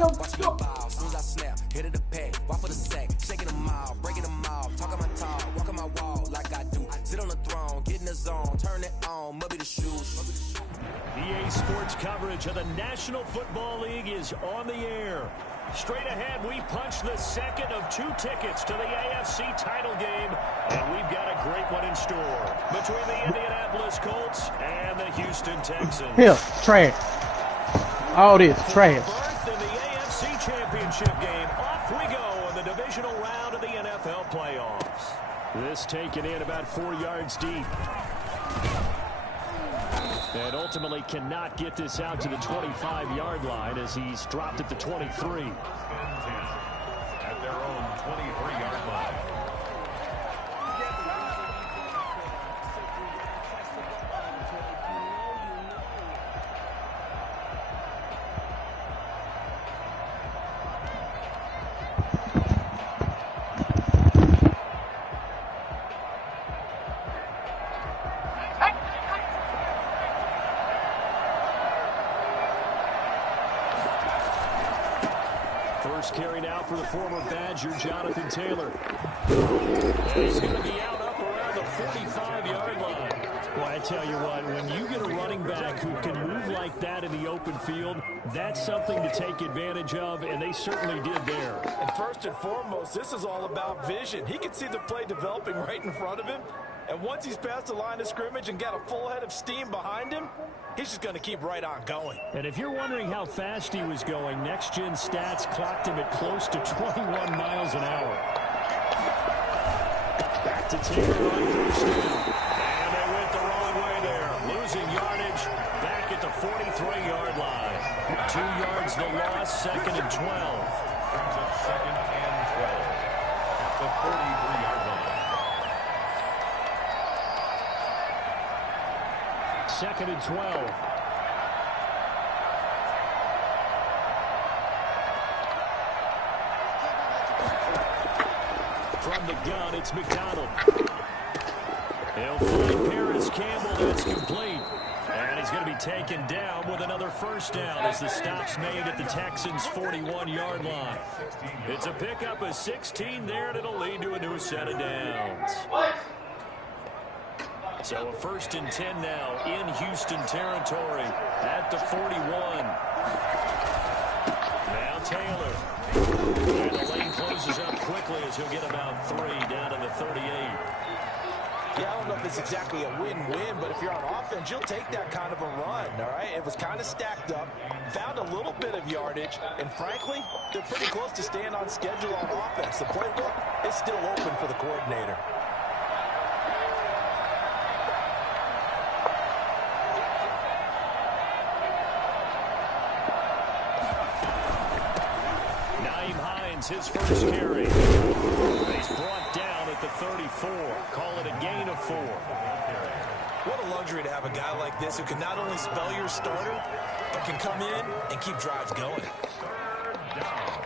rap, watching the ball. Soon as I snap, hit of the pack, walk for the sack, shaking them all, breaking them all, talking my talk, walking my wall like I do. Sit on the throne, get in the zone, turn it on, mubby the shoes. EA Sports coverage of the National Football League is on the air. Straight ahead, we punch the second of 2 tickets to the AFC title game, and we've got a great one in store between the Indianapolis Colts and the Houston Texans. Here, trash. All this trash. Berth in the AFC Championship game. Off we go in the divisional round of the NFL playoffs. This taken in about 4 yards deep. And ultimately cannot get this out to the 25-yard line as he's dropped at the 23. At their own 23-yard line. First carry now for the former Badger, Jonathan Taylor. And he's going to be out up around the 45-yard line. Well, I tell you what, when you get a running back who can move like that in the open field, that's something to take advantage of, and they certainly did there. And first and foremost, this is all about vision. He can see the play developing right in front of him, and once he's past the line of scrimmage and got a full head of steam behind him, he's just going to keep right on going. And if you're wondering how fast he was going, next-gen stats clocked him at close to 21 miles an hour. Back to Taylor on first down. And they went the wrong way there. Losing yardage back at the 43-yard line. 2 yards the loss, second and 12. Brings up second and 12 at the 43-yard line. Second and 12. From the gun, it's McDonald. He'll find Paris Campbell. That's complete. And he's going to be taken down with another first down as the stop's made at the Texans' 41-yard line. It's a pickup of 16 there, and it'll lead to a new set of downs. So a first and 10 now in Houston territory at the 41. Now Taylor. And the lane closes up quickly as he'll get about 3 down to the 38. Yeah, I don't know if it's exactly a win-win, but if you're on offense, you'll take that kind of a run, all right? It was kind of stacked up, found a little bit of yardage, and frankly, they're pretty close to staying on schedule on offense. The playbook is still open for the coordinator. His first carry. He's brought down at the 34. Call it a gain of 4. What a luxury to have a guy like this who can not only spell your starter, but can come in and keep drives going. Third down.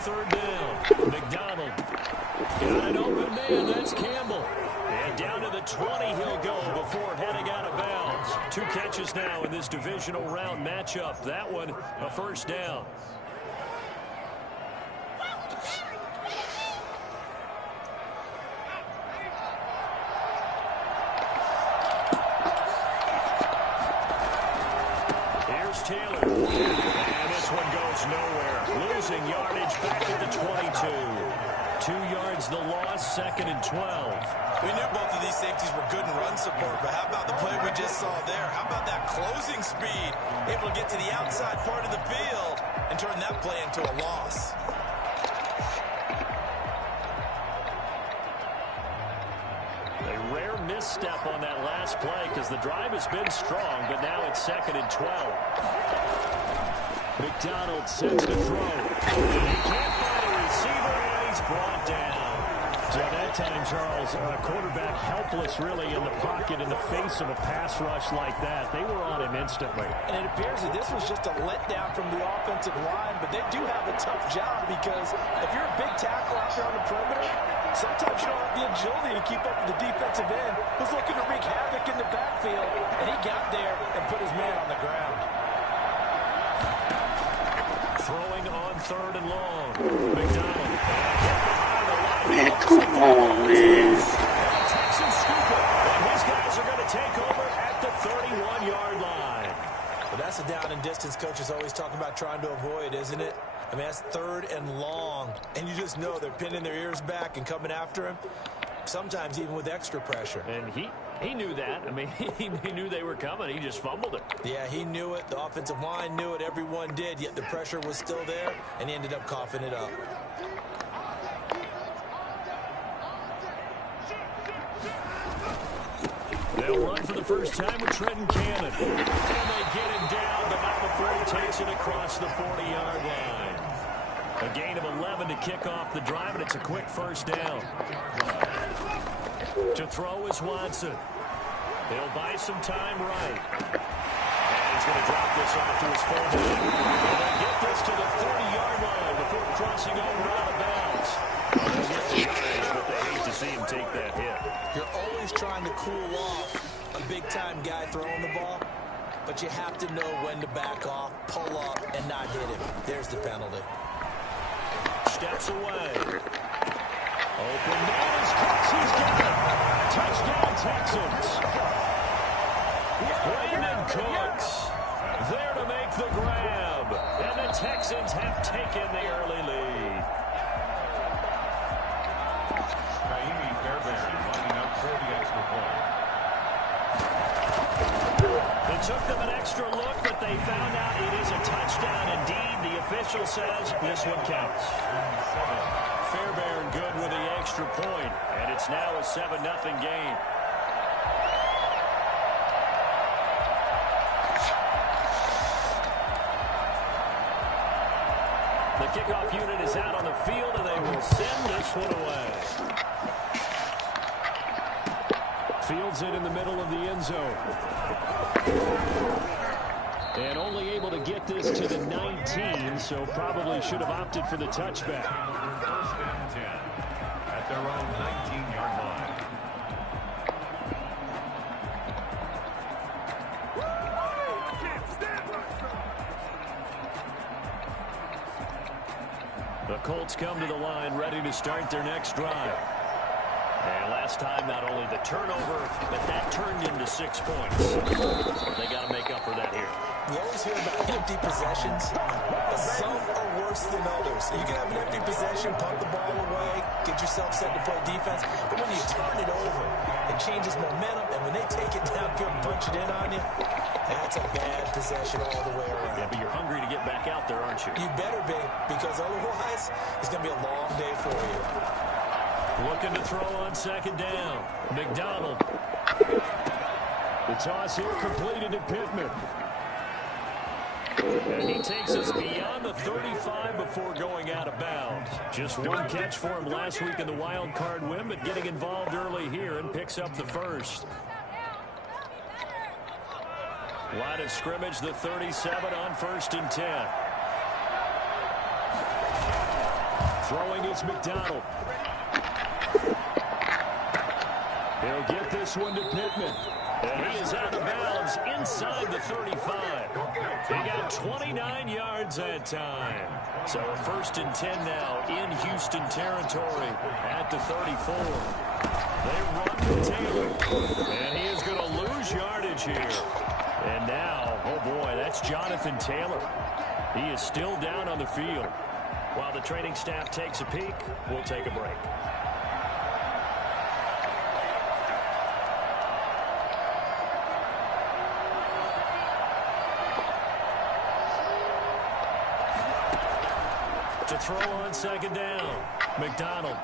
Third down. McDonald. Got an open man. That's Campbell. And down to the 20 he'll go before heading out of bounds. 2 catches now in this divisional round matchup. That one a first down. Here's Taylor. And this one goes nowhere. Losing yardage back at the 22. 2 yards the loss, second and 12. We knew both of these safeties were good in run support, but how about the play we just saw there? How about that closing speed? Able to get to the outside part of the field and turn that play into a loss. A rare misstep on that last play because the drive has been strong, but now it's second and 12. McDonald sends to throw. He can't find a receiver, and he's brought down. So that time, Charles, quarterback helpless really in the pocket in the face of a pass rush like that. They were on him instantly. And it appears that this was just a letdown from the offensive line, but they do have a tough job because if you're a big tackle out there on the perimeter, sometimes you don't have the agility to keep up with the defensive end who's looking to wreak havoc in the backfield, and he got there and put his man on the ground. Throwing on 3rd and long. McDonald. Man, come on, man. Texans scoop it. And his guys are going to take over at the 31-yard line. But that's a down and distance coaches always talk about trying to avoid, isn't it? I mean, that's 3rd and long. And you just know they're pinning their ears back and coming after him, sometimes even with extra pressure. And he knew that. I mean, he knew they were coming. He just fumbled it. Yeah, he knew it. The offensive line knew it. Everyone did, yet the pressure was still there, and he ended up coughing it up. They'll run for the first time with Trenton Cannon. And they get him down, but not before he takes it across the 40-yard line. A gain of 11 to kick off the drive, and it's a quick first down. To throw is Watson. He'll buy some time right. And he's going to drop this off to his fullback. And they get this to the 30-yard line before crossing over out of bounds. They'll get the yardage, but they hate to see him take that hit. You're always trying to cool off a big-time guy throwing the ball, but you have to know when to back off, pull up, and not hit him. There's the penalty. Steps away. Open man is Cooks. He's got it. Touchdown, Texans. Brandon Cooks there to make the grab. And the Texans have taken the early lead. Fairbairn lining up for the extra point. It took them an extra look, but they found out it is a touchdown indeed. The official says this one counts. Fairbairn good with the extra point, and it's now a 7-0 game. The kickoff unit is out on the field, and they will send this one away. Fields it in the middle of the end zone. And only able to get this to the 19, so probably should have opted for the touchback. 1st and 10 at their own 19-yard line. The Colts come to the line ready to start their next drive. And last time, not only the turnover, but that turned into 6 points. They got to make up for that here. You always hear about empty possessions, but some are worse than others. You can have an empty possession, punt the ball away, get yourself set to play defense, but when you turn it over, it changes momentum, and when they take it downfield and punch it in on you, that's a bad possession all the way around. Yeah, but you're hungry to get back out there, aren't you? You better be, because otherwise, it's going to be a long day for you. Looking to throw on 2nd down. McDonald. The toss here completed to Pittman. And he takes us beyond the 35 before going out of bounds. Just one catch for him last week in the wild card win, but getting involved early here and picks up the first. Line of scrimmage, the 37 on 1st and 10. Throwing is McDonald. He'll get this one to Pittman. And he is out of bounds inside the 35. He got 29 yards that time. So a 1st and 10 now in Houston territory at the 34. They run to Taylor. And he is going to lose yardage here. And now, oh boy, that's Jonathan Taylor. He is still down on the field. While the training staff takes a peek, we'll take a break. To throw on 2nd down, McDonald.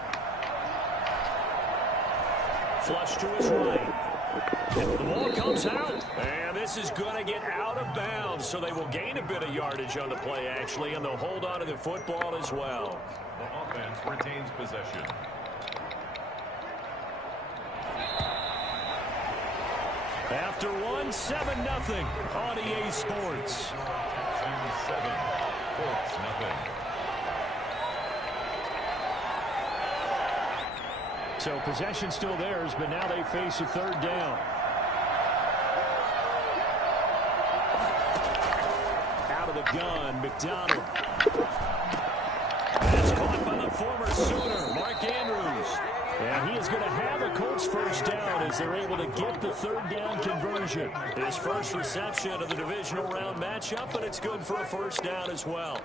Flush to his right. The ball comes out, and this is going to get out of bounds, so they will gain a bit of yardage on the play, actually, and they'll hold on to the football as well. The offense retains possession. after one, 7-0 on EA Sports. 7, Colts nothing. So possession still theirs, but now they face a third down. Out of the gun, McDonald. That's caught by the former Sooner, Mark Andrews. And he is going to have a Colts first down as they're able to get the third down conversion. His first reception of the divisional round matchup, but it's good for a first down as well.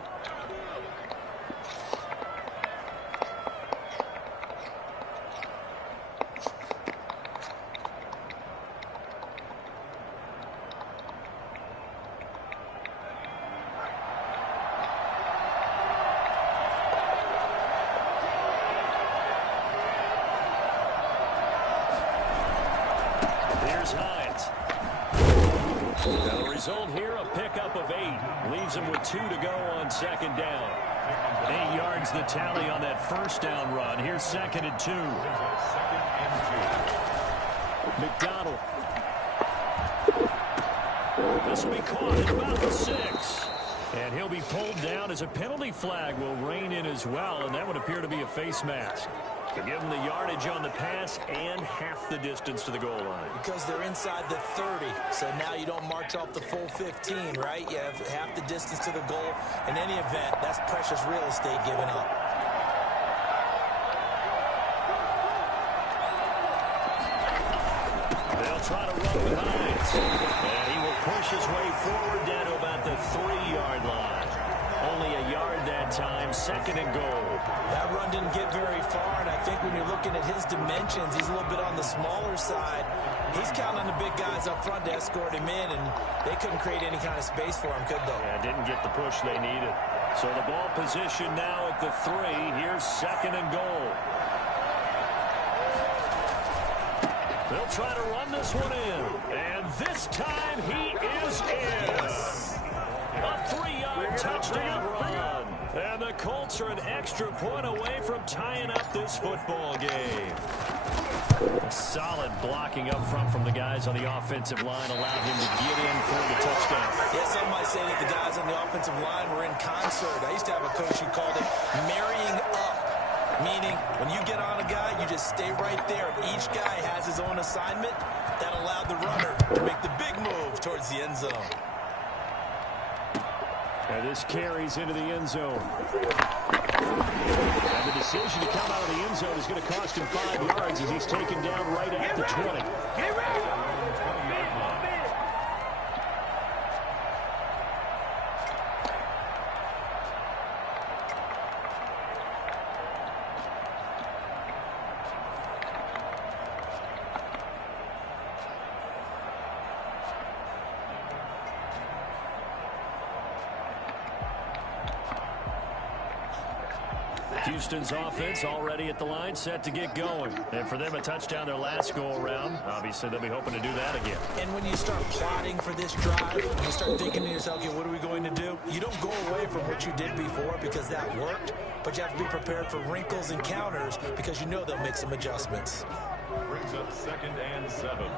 The result here, a pickup of 8. Leaves him with 2 to go on second down. 8 yards the tally on that first down run. Here's 2nd and 2. McDonald. This will be caught at about the 6. And he'll be pulled down as a penalty flag will rein in as well, and that would appear to be a face mask. To give them the yardage on the pass and half the distance to the goal line. Because they're inside the 30, so now you don't march off the full 15, right? You have half the distance to the goal. In any event, that's precious real estate given up. They'll try to run with Hines. And he will push his way forward down to about the 3-yard line. Only a yard that time, 2nd and goal. That run didn't get very far, and I think when you're looking at his dimensions, he's a little bit on the smaller side. He's counting on the big guys up front to escort him in, and they couldn't create any kind of space for him, could they? Yeah, didn't get the push they needed. So the ball position now at the 3. Here's 2nd and goal. They'll try to run this one in, and this time he is in. A 3-yard touchdown run. And the Colts are an extra point away from tying up this football game. A solid blocking up front from the guys on the offensive line allowed him to get in for the touchdown. Yeah, some might say that the guys on the offensive line were in concert. I used to have a coach who called it marrying up, meaning when you get on a guy, you just stay right there. Each guy has his own assignment. That allowed the runner to make the big move towards the end zone. And this carries into the end zone. And the decision to come out of the end zone is going to cost him 5 yards as he's taken down right at the 20. Get ready. Houston's offense already at the line, set to get going. And for them, a touchdown their last go-around. Obviously, they'll be hoping to do that again. And when you start plotting for this drive, you start thinking to yourself, okay, what are we going to do? You don't go away from what you did before because that worked, but you have to be prepared for wrinkles and counters because you know they'll make some adjustments. Brings up 2nd and 7.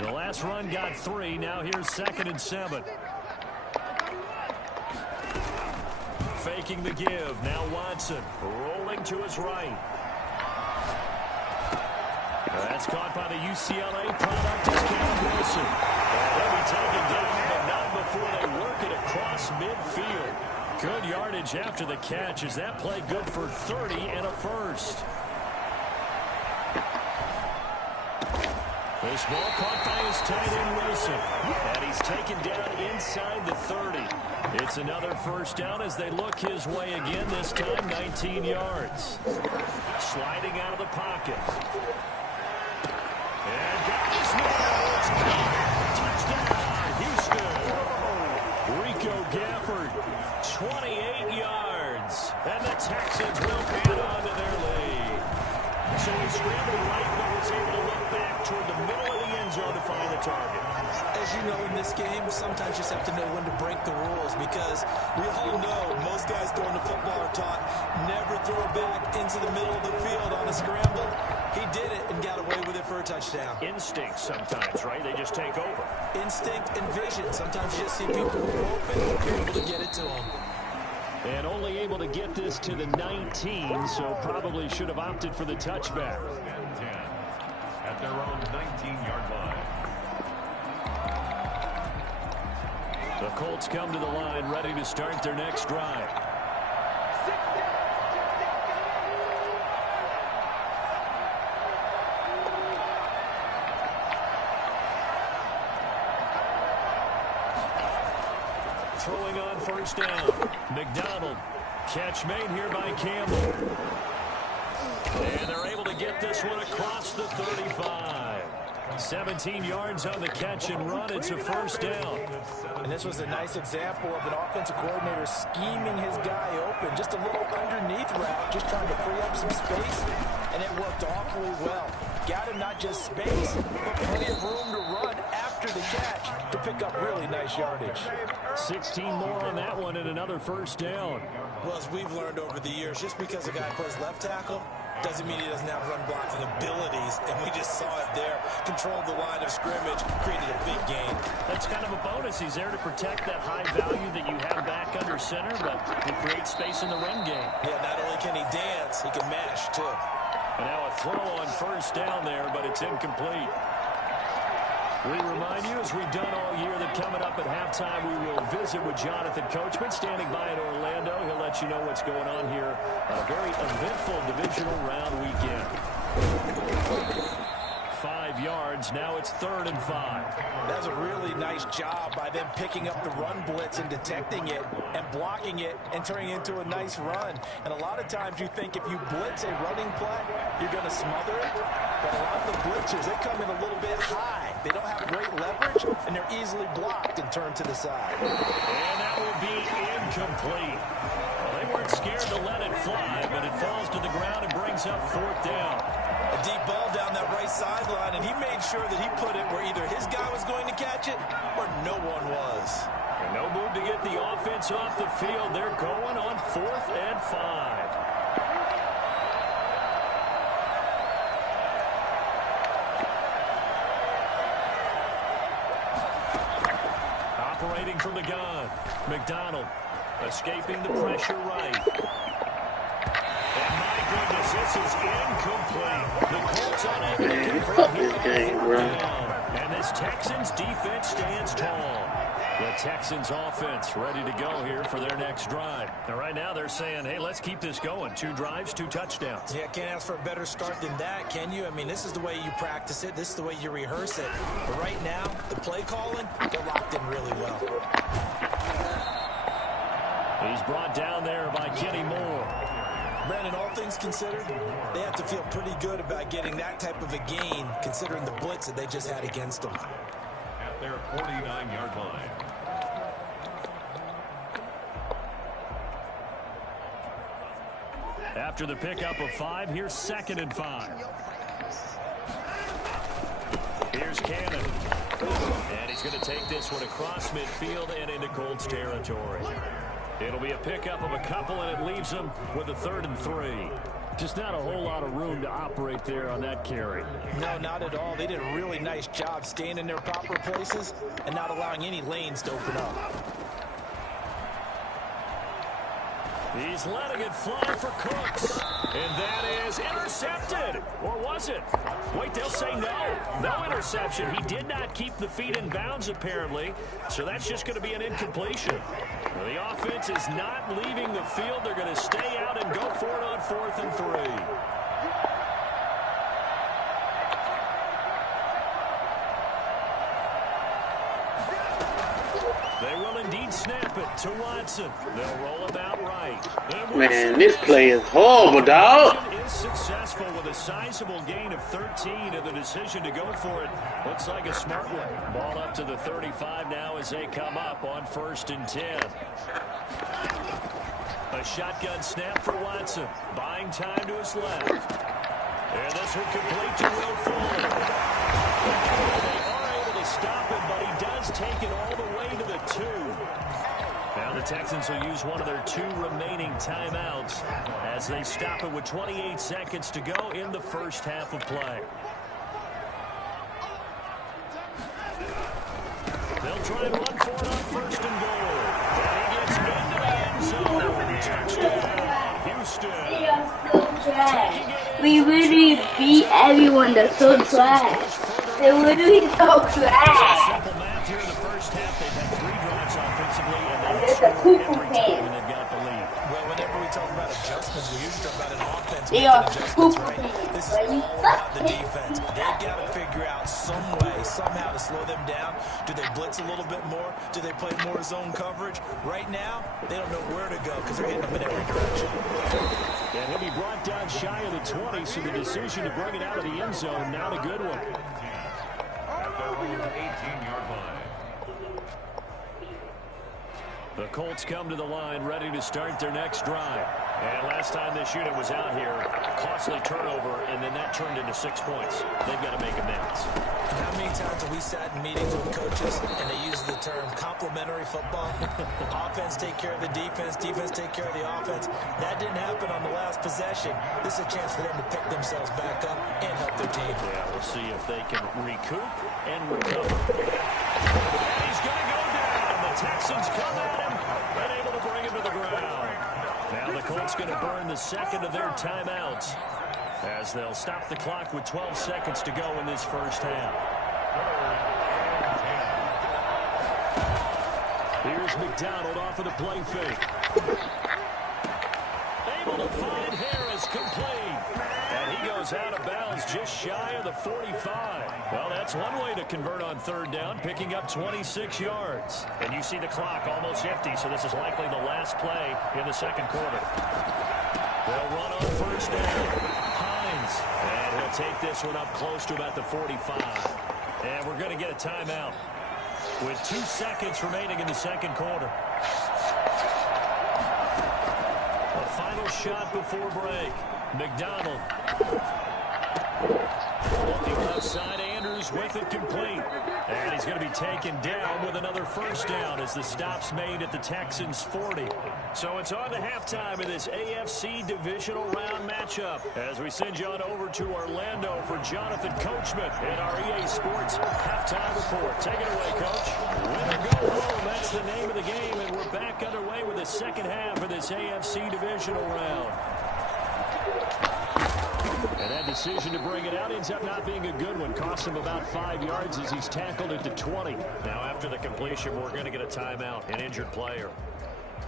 The last run got 3. Now here's 2nd and 7. Faking the give. Now Watson rolling to his right. That's caught by the UCLA product. It's Calvin Wilson. They'll be taken down, but not before they work it across midfield. Good yardage after the catch. Is that play good for 30 and a first? This ball caught by his tight end Wilson. And he's taken down inside the 30. It's another first down as they look his way again, this time 19 yards. Sliding out of the pocket. And got his man. It's caught. Touchdown, Houston. Rico Gafford, 28 yards. And the Texans will add on to their lead. So he scrambled right, but was able to look back toward the middle of the end zone to find the target. As you know, in this game, sometimes you just have to know when to break the rules because we all know most guys going to football are taught never threw it back into the middle of the field on a scramble. He did it and got away with it for a touchdown. Instinct sometimes, right? They just take over. Instinct and vision. Sometimes you just see people who are open, you're able to get it to them. And only able to get this to the 19, so probably should have opted for the touchback. And 10 at their own 19-yard line. The Colts come to the line ready to start their next drive. Throwing on first down. McDonald. Catch made here by Campbell. And they're able to get this one across the 35. 17 yards on the catch and run. It's a first down. And this was a nice example of an offensive coordinator scheming his guy open. Just a little underneath route, just trying to free up some space. And it worked awfully well. Got him not just space, but plenty of room to run after the catch to pick up really nice yardage. 16 more on that one and another first down. Well, as we've learned over the years, just because a guy plays left tackle doesn't mean he doesn't have run blocking abilities. And we just saw it there. Controlled the line of scrimmage, created a big gain. That's kind of a bonus. He's there to protect that high value that you have back under center, but he creates space in the run game. Yeah, not only can he dance, he can mash, too. And now a throw on first down there, but it's incomplete. We remind you, as we've done all year, that coming up at halftime, we will visit with Jonathan Coachman, standing by in Orlando. He'll let you know what's going on here on a very eventful divisional round weekend. 5 yards. Now it's 3rd and 5. That's a really nice job by them picking up the run blitz and detecting it and blocking it and turning it into a nice run. And a lot of times you think if you blitz a running play, you're going to smother it. But a lot of the blitzers, they come in a little bit high. They don't have great leverage, and they're easily blocked and turned to the side. And that will be incomplete. Well, they weren't scared to let it fly, but it falls to the ground and brings up 4th down. A deep ball down that right sideline, and he made sure that he put it where either his guy was going to catch it or no one was. And no move to get the offense off the field. They're going on 4th and 5. Operating from the gun. McDonald escaping the pressure right. And my goodness, this is incomplete. The Colts unable to convert this game, bro. And this Texans defense stands tall. The Texans offense ready to go here for their next drive. And right now they're saying, hey, let's keep this going. 2 drives, 2 touchdowns. Yeah, can't ask for a better start than that, can you? I mean, this is the way you practice it. This is the way you rehearse it. But right now, the play calling, they're locked in really well. He's brought down there by Kenny Moore. Brandon, all things considered, they have to feel pretty good about getting that type of a gain, considering the blitz that they just had against them. At their 49-yard line. After the pickup of 5, here's 2nd and 5. Here's Cannon. And he's going to take this one across midfield and into Colts territory. It'll be a pickup of a couple, and it leaves them with a 3rd and 3. Just not a whole lot of room to operate there on that carry. No, not at all. They did a really nice job staying in their proper places and not allowing any lanes to open up. He's letting it fly for Cooks. And that is intercepted. Or was it? Wait, they'll say no. No interception. He did not keep the feet in bounds, apparently. So that's just going to be an incompletion. Well, the offense is not leaving the field. They're going to stay out and go for it on 4th and 3. They will indeed snap it to Watson. They'll roll him out right. Man, this play is horrible, dog. Is successful with a sizable gain of 13, and the decision to go for it looks like a smart one. Ball up to the 35 now as they come up on 1st and 10. A shotgun snap for Watson, buying time to his left. And this will complete to Will Fuller. They are able to stop him, but he does take it all the way to the 2. Now the Texans will use one of their 2 remaining timeouts as they stop it with 28 seconds to go in the first half of play. They'll try and run for it on first and goal. And he gets into the end zone. Touchdown, Houston. We really beat everyone. They're so trash. They're literally so trash. Simple math here in the first half. They've had 3 drives offensively, and And they've there's a scored cuckoo every time fan. when they've got the lead. Well, whenever we talk about adjustments, we usually talk about an offense They making are adjustments, cuckoo right? fans, This is right? all about the defense. They've got to figure out some way, somehow to slow them down. Do they blitz a little bit more? Do they play more zone coverage? Right now, they don't know where to go because they're hitting them in every direction. And he'll be brought down shy of the 20, so the decision to bring it out of the end zone, not a good one. At their own 18-yard line. The Colts come to the line ready to start their next drive. And last time this unit was out here, costly turnover, and then that turned into 6 points. They've got to make amends. How many times have we sat in meetings with coaches and they use the term complementary football? Offense take care of the defense, defense take care of the offense. That didn't happen on the last possession. This is a chance for them to pick themselves back up and help their team. Yeah, we'll see if they can recoup and recover. And he's going to go down. The Texans come at him and able to bring him to the ground. Now the Colts going to burn the second of their timeouts as they'll stop the clock with 12 seconds to go in this first half. Here's McDonald off of the play fake. Able to find Harris, complete. And he goes out of bounds just shy of the 45. Well, that's one way to convert on third down, picking up 26 yards. And you see the clock almost empty, so this is likely the last play in the second quarter. They'll run on first down. Hines. And he'll take this one up close to about the 45. And we're going to get a timeout with 2 seconds remaining in the second quarter. A final shot before break. McDonald. Looking left side, Andrews with it complete. And he's going to be taken down with another first down as the stop's made at the Texans' 40. So it's on to halftime of this AFC divisional round matchup as we send you on over to Orlando for Jonathan Coachman in our EA Sports halftime report. Take it away, Coach. Win or go home, that's the name of the game, and we're back underway with the second half of this AFC divisional round. And that decision to bring it out ends up not being a good one. Cost him about 5 yards as he's tackled it to 20. Now after the completion, we're going to get a timeout, an injured player.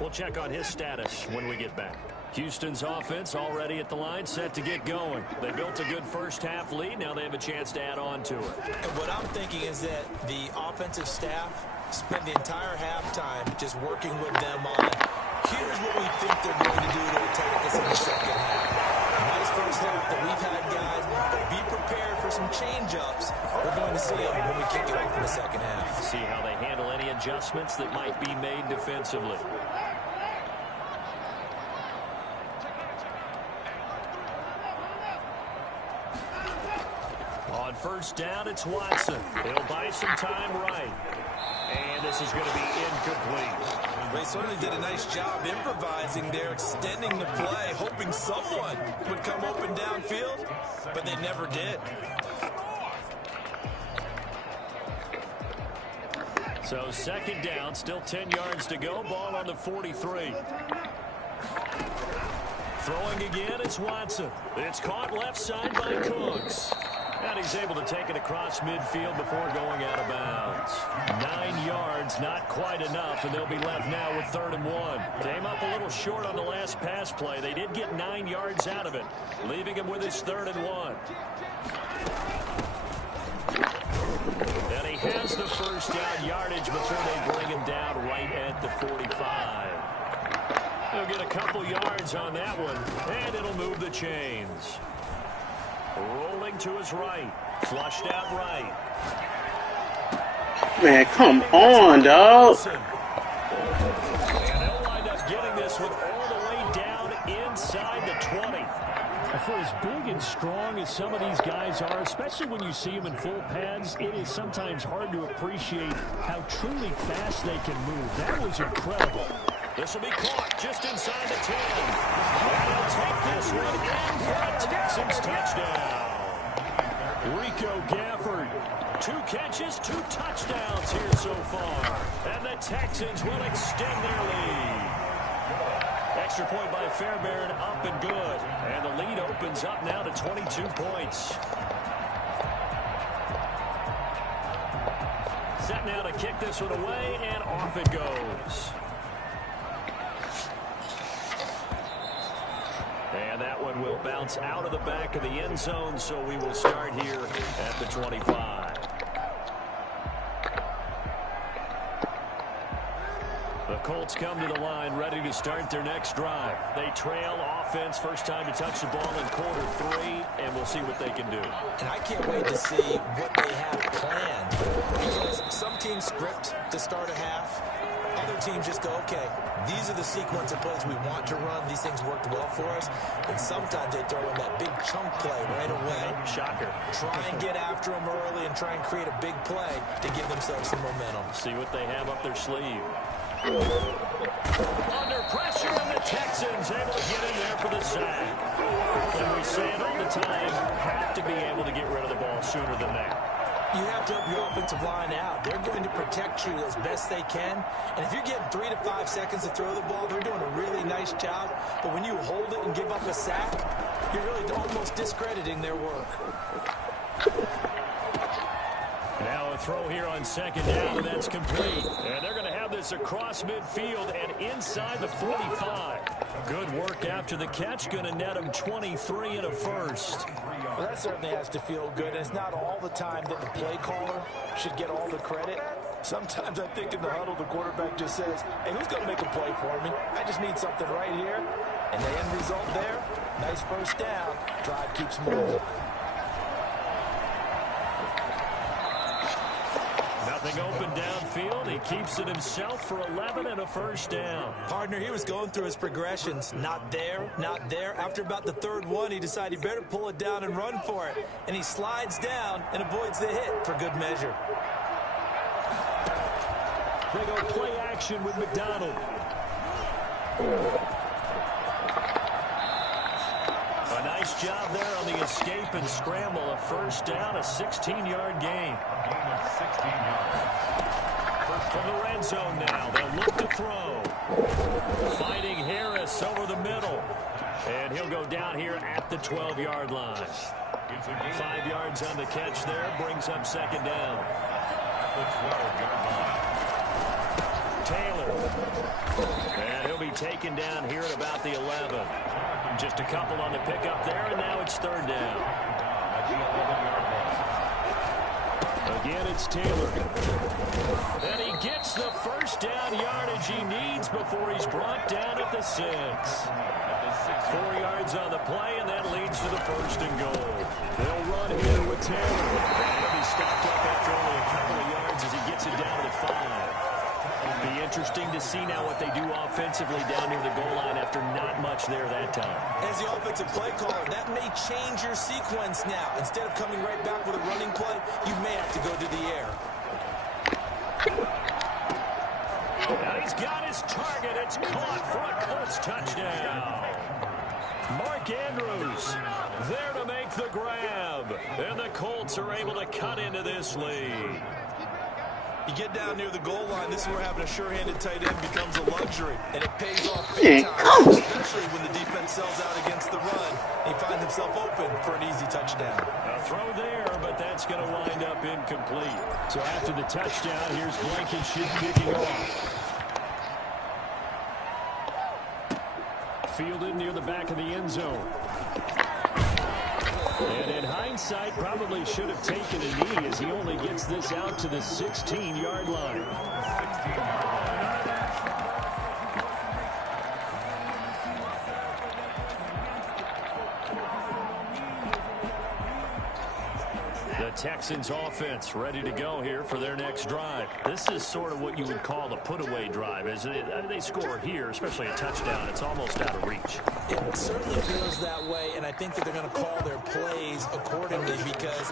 We'll check on his status when we get back. Houston's offense already at the line, set to get going. They built a good first half lead. Now they have a chance to add on to it. And what I'm thinking is that the offensive staff spent the entire halftime just working with them on, here's what we think they're going to do to attack us in the second half. Nice first half that we've had, guys, but be prepared for some change-ups. We're going to see them when we kick it off in the second half. See how they handle any adjustments that might be made defensively. On first down, it's Watson. He'll buy some time right. And this is going to be incomplete. They certainly did a nice job improvising there, extending the play, hoping someone would come open downfield, but they never did. So second down, still 10 yards to go. Ball on the 43. Throwing again, it's Watson. It's caught left side by Cooks. And he's able to take it across midfield before going out of bounds. 9 yards, not quite enough, and they'll be left now with 3rd and 1. Came up a little short on the last pass play. They did get 9 yards out of it, leaving him with his 3rd and 1. And he has the first down yardage before they bring him down right at the 45. He'll get a couple yards on that one, and it'll move the chains. Rolling to his right. Flushed out right. Man, come on, dog. And they'll wind up getting this one all the way down inside the 20. For as big and strong as some of these guys are, especially when you see them in full pads, it is sometimes hard to appreciate how truly fast they can move. That was incredible. This will be caught just inside the 10. And he'll take this one in for a Texans touchdown. Rico Gafford. 2 catches, 2 touchdowns here so far. And the Texans will extend their lead. Extra point by Fairbairn, up and good. And the lead opens up now to 22 points. Set now to kick this one away, and off it goes. And that one will bounce out of the back of the end zone, so we will start here at the 25. The Colts come to the line ready to start their next drive. They trail offense, first time to touch the ball in quarter 3, and we'll see what they can do. And I can't wait to see what they have planned. Because some teams script to start a half. Other teams just go, okay, these are the sequence of plays we want to run. These things worked well for us. And sometimes they throw in that big chunk play right away. Shocker. Try and get after them early and try and create a big play to give themselves some momentum. See what they have up their sleeve. Under pressure, and the Texans able to get in there for the sack. And we say it all the time, have to be able to get rid of the ball sooner than that. You have to help your offensive line out. They're going to protect you as best they can. And if you're getting 3 to 5 seconds to throw the ball, they're doing a really nice job. But when you hold it and give up a sack, you're really almost discrediting their work. Now a throw here on second down, and that's complete. And they're going to have this across midfield and inside the 45. Good work after the catch, going to net them 23 and a first. Well, that certainly has to feel good. And it's not all the time that the play caller should get all the credit. Sometimes I think in the huddle, the quarterback just says, hey, who's going to make a play for me? I just need something right here. And the end result there, nice first down. Drive keeps moving. Nothing open downfield. He keeps it himself for 11 and a first down. Partner, he was going through his progressions. Not there, not there. After about the third one, he decided he better pull it down and run for it. And he slides down and avoids the hit for good measure. They go play action with McDonald. A nice job there on the escape and scramble. A first down, a 16-yard gain. From the red zone now, they'll look to throw. Fighting Harris over the middle. And he'll go down here at the 12-yard line. 5 yards on the catch there, brings up second down. Taylor. And he'll be taken down here at about the 11. Just a couple on the pickup there, and now it's third down. Again, it's Taylor. And he gets the first down yardage he needs before he's brought down at the 6. 4 yards on the play, and that leads to the first and goal. They'll run here with Taylor. He'll be stopped up after only a couple of yards as he gets it down to the 5. Be interesting to see now what they do offensively down near the goal line after not much there that time. As the offensive play caller, that may change your sequence now. Instead of coming right back with a running play, you may have to go to the air. And he's got his target. It's caught for a Colts touchdown. Mark Andrews there to make the grab. And the Colts are able to cut into this lead. You get down near the goal line, this is where having a sure-handed tight end becomes a luxury. And it pays off big time, especially when the defense sells out against the run. He finds himself open for an easy touchdown. A throw there, but that's going to wind up incomplete. So after the touchdown, here's Blankenship kicking off. Fielded near the back of the end zone. And in hindsight, probably should have taken a knee as he only gets this out to the 16-yard line. The Texans offense ready to go here for their next drive. This is sort of what you would call the put-away drive. As they score here, especially a touchdown, it's almost out of reach. It certainly feels that way, and I think that they're going to call their plays accordingly, because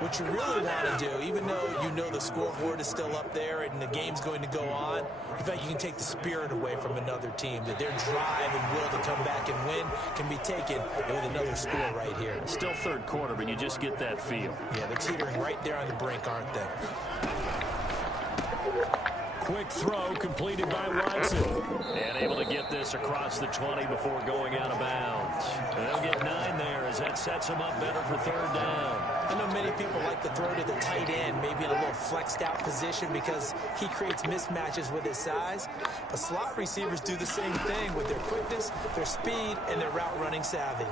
what you really want to do, even though you know the scoreboard is still up there and the game's going to go on, in fact, you can take the spirit away from another team, that their drive and will to come back and win can be taken with another score right here. Still third quarter, but you just get that feel. Yeah, they're teetering right there on the brink, aren't they? Quick throw completed by Watson. And able to get this across the 20 before going out of bounds. And they'll get 9 there as that sets them up better for third down. I know many people like to throw to the tight end, maybe in a little flexed out position because he creates mismatches with his size. But slot receivers do the same thing with their quickness, their speed, and their route running savvy.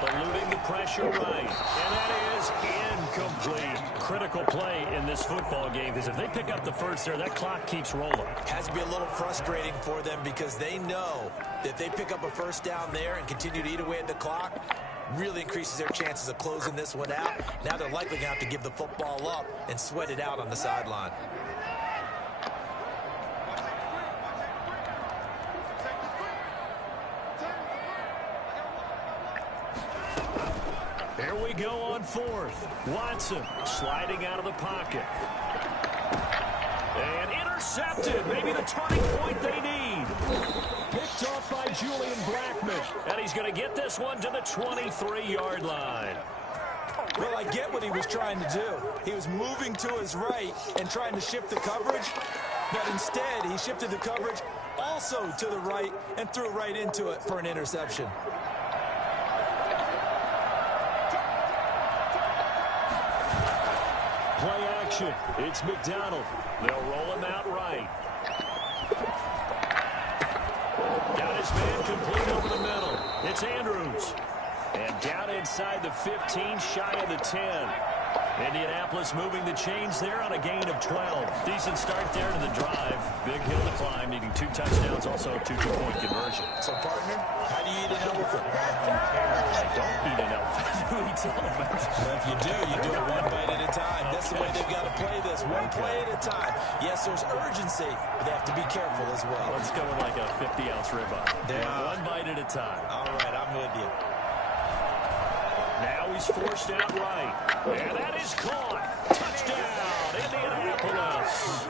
Eluding the pressure right. And that is incomplete. Critical play in this football game, because if they pick up the first there, that clock keeps rolling. Has to be a little frustrating for them, because they know that if they pick up a first down there and continue to eat away at the clock, really increases their chances of closing this one out. Now they're likely going to have to give the football up and sweat it out on the sideline. Here we go on fourth. Watson sliding out of the pocket. And intercepted. Maybe the turning point they need. Picked off by Julian Blackman. And he's going to get this one to the 23-yard line. Well, I get what he was trying to do. He was moving to his right and trying to shift the coverage. But instead, he shifted the coverage also to the right and threw right into it for an interception. Play action. It's McDonald. They'll roll him out right. Got his man complete over the middle. It's Andrews. And down inside the 15, shy of the 10. Indianapolis moving the chains there on a gain of 12. Decent start there to the drive. Big hill to climb, needing 2 touchdowns, also a 2-point conversion. So, partner, how do you eat an elephant? I don't eat an elephant. Who eats elephant? Well, if you do it one bite at a time. That's the way they've got to play this, one play at a time. Yes, there's urgency, but they have to be careful as well. Let's go with like a 50-ounce ribeye. One bite at a time. All right, I'm with you. Now he's forced out right. And that is caught. Touchdown, Indianapolis.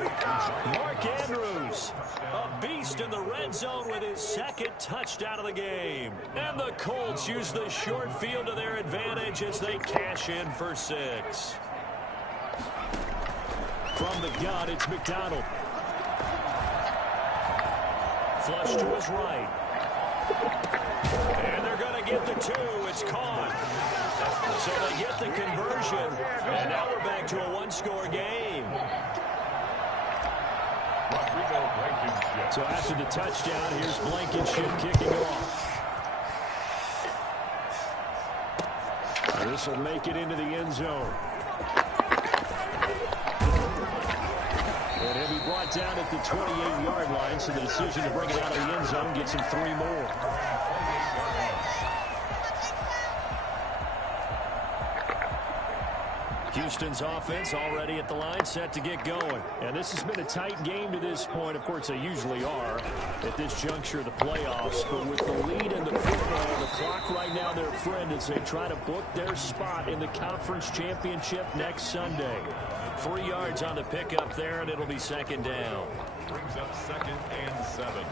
Mark Andrews, a beast in the red zone with his second touchdown of the game. And the Colts use the short field to their advantage as they cash in for 6. From the gun, it's McDonald. Flush to his right. And they're going to get the 2. It's caught. So they get the conversion. And now we're back to a 1-score game. So after the touchdown, here's Blankenship kicking off. This will make it into the end zone. And he'll be brought down at the 28-yard line, so the decision to bring it out of the end zone gets him 3 more. Houston's offense already at the line, set to get going. And this has been a tight game to this point. Of course, they usually are at this juncture of the playoffs. But with the lead in the football, the clock right now their friend as they try to book their spot in the conference championship next Sunday. 3 yards on the pickup there, and it'll be second down. Brings up 2nd and 7.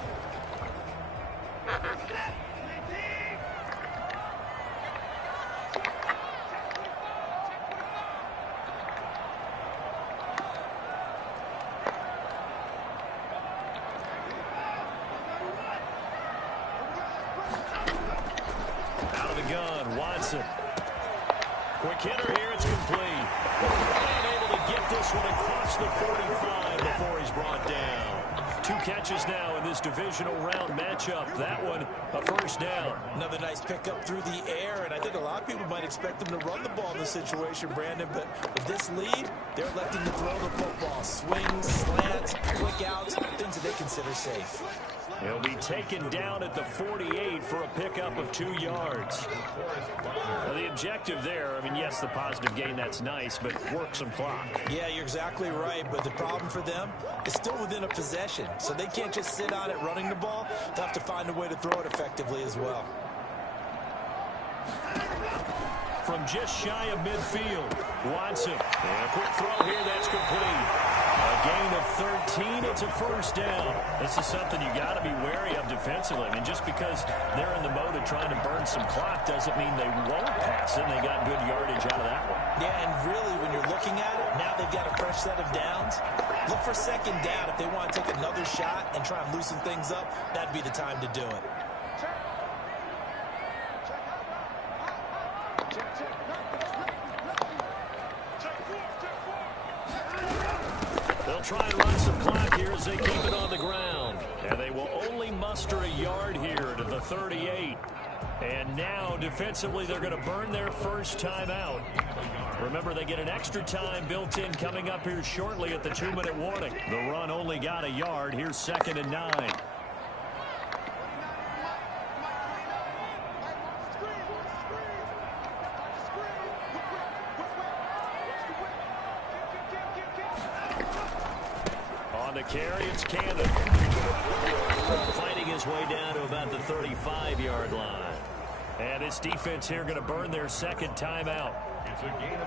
Out of the gun, Watson. Quick hitter here, it's complete. And able to get this one across the 45 before he's brought down. 2 catches now in this divisional round matchup. That one, a first down. Another nice pickup through the air, and I think a lot of people might expect them to run the ball in this situation, Brandon, but with this lead, they're electing to throw the football. Swings, slants, quick outs, things that they consider safe. He'll be taken down at the 48 for a pickup of 2 yards. Now, the objective there, I mean, yes, the positive gain, that's nice, but work some clock. Yeah, you're exactly right, but the problem for them is still within a possession, so they can't just sit on it running the ball. They'll have to find a way to throw it effectively as well. From just shy of midfield, Watson. And a quick throw here, that's complete. A gain of 13, it's a first down. This is something you got to be wary of defensively. I mean, just because they're in the mode of trying to burn some clock doesn't mean they won't pass it. They got good yardage out of that one. Yeah, and really, when you're looking at it, now they've got a fresh set of downs. Look for second down. If they want to take another shot and try and loosen things up, that'd be the time to do it. They'll try and run some clock here as they keep it on the ground. And they will only muster a yard here to the 38. And now, defensively, they're going to burn their first time out. Remember, they get an extra time built in coming up here shortly at the 2-minute warning. The run only got a yard. Here's 2nd and 9. On the carry, it's Cannon. Fighting his way down to about the 35-yard line. And this defense here going to burn their second timeout.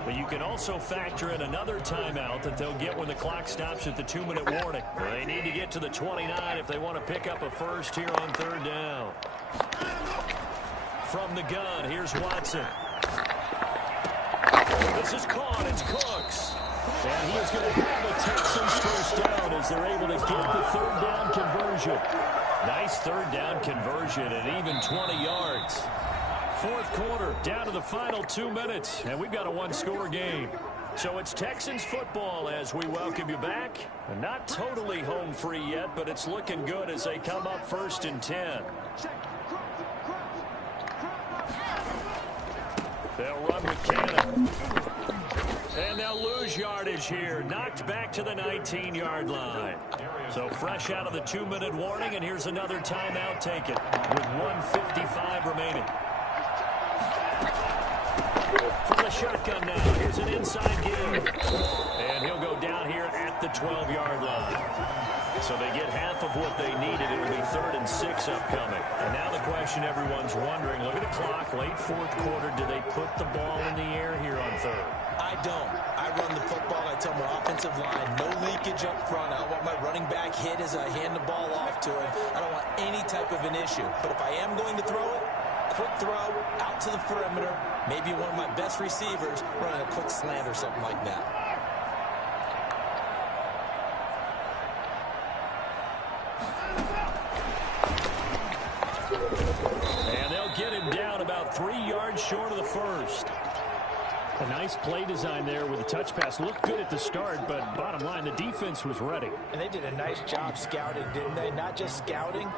But you can also factor in another timeout that they'll get when the clock stops at the 2-minute warning. They need to get to the 29 if they want to pick up a first here on 3rd down. From the gun, here's Watson. This is caught. It's Cooks. And he is going to have a Texans first down as they're able to get the 3rd down conversion. Nice 3rd down conversion at even 20 yards. 4th quarter, down to the final 2 minutes, and we've got a 1-score game. So it's Texans football as we welcome you back. Not totally home free yet, but it's looking good as they come up 1st and 10. They'll run with Cannon. And they'll lose yardage here. Knocked back to the 19-yard line. So fresh out of the 2-minute warning, and here's another timeout taken with 1:55 remaining. From the shotgun now, here's an inside give. And he'll go down here at the 12-yard line. So they get half of what they needed. It'll be 3rd and 6 upcoming. And now the question everyone's wondering, look at the clock, late 4th quarter, do they put the ball in the air here on 3rd? I don't. I run the football. I tell my offensive line, no leakage up front. I don't want my running back hit as I hand the ball off to him. I don't want any type of an issue. But if I am going to throw it, quick throw out to the perimeter, maybe one of my best receivers running a quick slant or something like that. And they'll get him down about 3 yards short of the first. A nice play design there with a touch pass. Looked good at the start, but bottom line, the defense was ready. And they did a nice job scouting, didn't they? Not just scouting,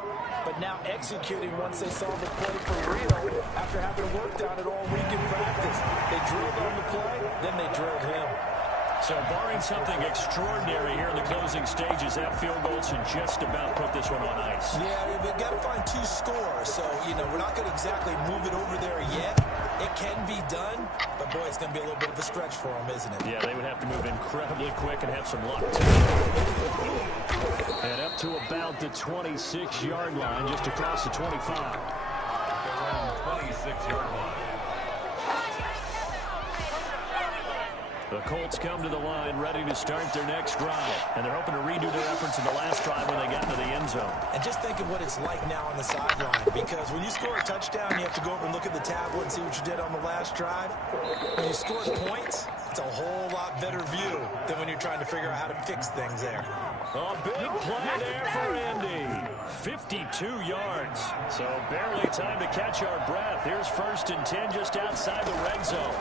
but now executing once they saw the play for real after having worked on it all week in practice. They drilled on the play, then they drilled him. So barring something extraordinary here in the closing stages, that field goal should just about put this one on ice. Yeah, they've got to find 2 scores. So, we're not going to exactly move it over there yet. It can be done, but boy, it's going to be a little bit of a stretch for them, isn't it? Yeah, they would have to move incredibly quick and have some luck, too. And up to about the 26-yard line, just across the 25. 26-yard line. The Colts come to the line ready to start their next drive. And they're hoping to redo their efforts in the last drive when they got into the end zone. And just think of what it's like now on the sideline. Because when you score a touchdown, you have to go over and look at the tablet and see what you did on the last drive. When you score points, it's a whole lot better view than when you're trying to figure out how to fix things there. A big play there for Andy. 52 yards. So barely time to catch our breath. Here's 1st and 10 just outside the red zone.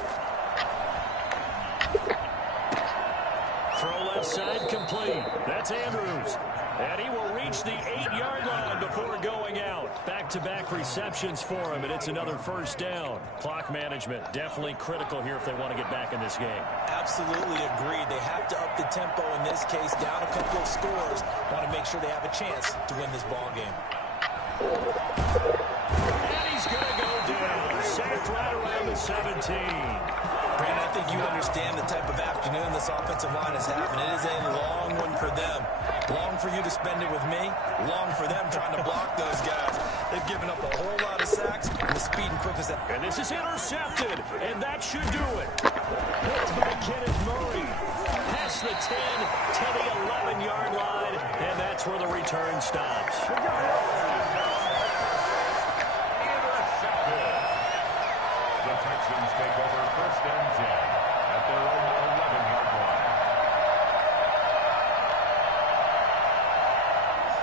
Throw left side complete. That's Andrews. And he will reach the 8-yard line before going out. Back-to-back receptions for him, and it's another first down. Clock management definitely critical here if they want to get back in this game. Absolutely agreed. They have to up the tempo in this case, down a couple of scores. Want to make sure they have a chance to win this ball game. And he's going to go down. Sacked right around the 17. Brandon, I think you understand the type of afternoon this offensive line is having. It is a long one for them. Long for you to spend it with me. Long for them trying to block those guys. They've given up a whole lot of sacks, and the speed and quickness. And this is intercepted, and that should do it. Hits by Kenneth Murray. Past the 10 to the 11-yard line, and that's where the return stops. The Texans take over first and 10 at their own 11-yard line.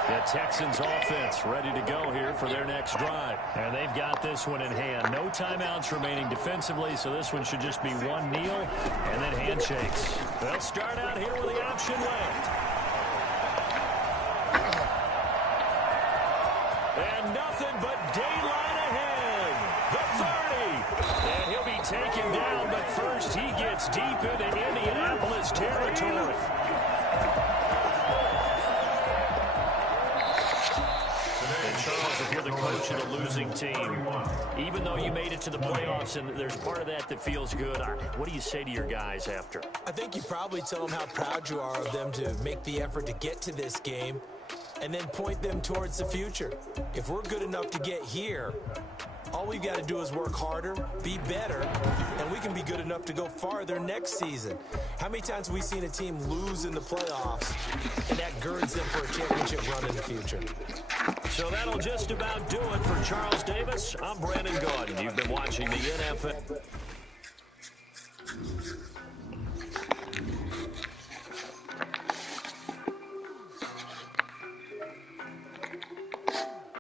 The Texans offense ready to go here for their next drive. And they've got this one in hand. No timeouts remaining defensively, so this one should just be one kneel and then handshakes. They'll start out here with the option left. And nothing but daylight ahead. The 30. And he'll be taken down, but first he gets deep into Indianapolis territory. Charles, if you're the coach of the losing team, even though you made it to the playoffs and there's part of that that feels good, what do you say to your guys after? I think you probably tell them how proud you are of them to make the effort to get to this game and then point them towards the future. If we're good enough to get here, all we've got to do is work harder, be better, and we can be good enough to go farther next season. How many times have we seen a team lose in the playoffs, and that girds them for a championship run in the future? So that'll just about do it for Charles Davis. I'm Brandon Gaudin. You've been watching the NFL.